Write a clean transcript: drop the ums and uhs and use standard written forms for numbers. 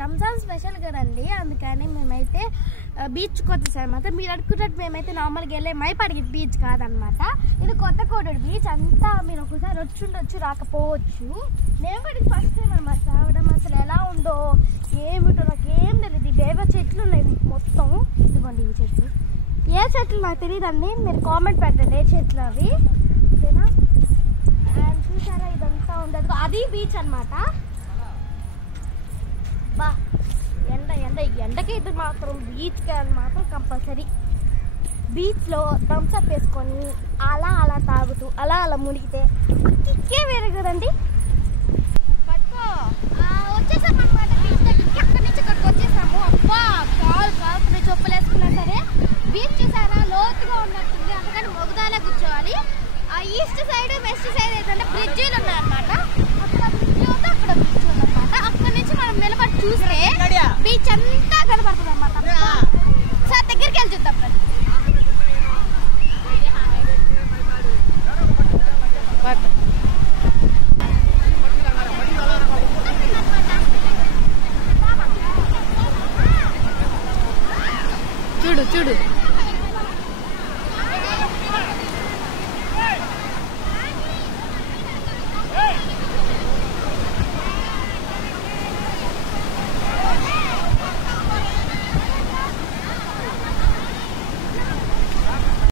Ramzan special కదండి, అందుకని మేమైతే బీచ్కి వచ్చేసాం అనమాట. మీరు అనుకున్నట్టు మేమైతే నార్మల్గా వెళ్ళే మైపాడికి బీచ్ కాదనమాట, ఇది కొత్తకోడూరు బీచ్. అంతా మీరు ఒకసారి వచ్చి రాకపోవచ్చు. నేను కూడా ఫస్ట్ టైం అనమాట రావడం. అసలు ఎలా ఉందో ఏమిటో నాకు ఏం తెలియదు. ఇవేవో చెట్లు ఉన్నాయి మొత్తం, ఇదిగోండి ఈ చెట్లు. ఏ చెట్లు నాకు తెలియదండి, మీరు కామెంట్ పెట్టండి ఏ చెట్లు అవి, ఓకేనా? అండ్ చూసారా ఇదంతా ఉండదు, అది బీచ్ అనమాట. బా ఎండకి ఇది మాత్రం బీచ్కి మాత్రం కంపల్సరీ. బీచ్లో థమ్స్అప్ వేసుకొని అలా తాగుతూ అలా మునిగితే కిక్కే వేరే కదండి. వచ్చేసాం అనమాట బీచ్ దగ్గరికి. అక్కడి నుంచి ఇక్కడికి వచ్చేసాము. అబ్బా కాలు చెప్పులు వేసుకున్నా సరే బీచ్ చూసారా లోతుగా ఉన్నట్టుంది, అందుకని మొగదాలే కూర్చోవాలి. ఆ ఈస్ట్ సైడ్ వెస్ట్ సైడ్ ఏంటంటే బ్రిడ్జీలు ఉన్నాయన్నమాట. అక్కడ బ్రిడ్జి ఉంది, అక్కడ బ్రిడ్జి ఉందన్నమాట. అక్కడి నుంచి మనం నిలబడి చూస్తే బీచ్ అంతా కనబడుతుంది అనమాట. సార్ దగ్గరికి వెళ్ళి చూద్దాం. చూడు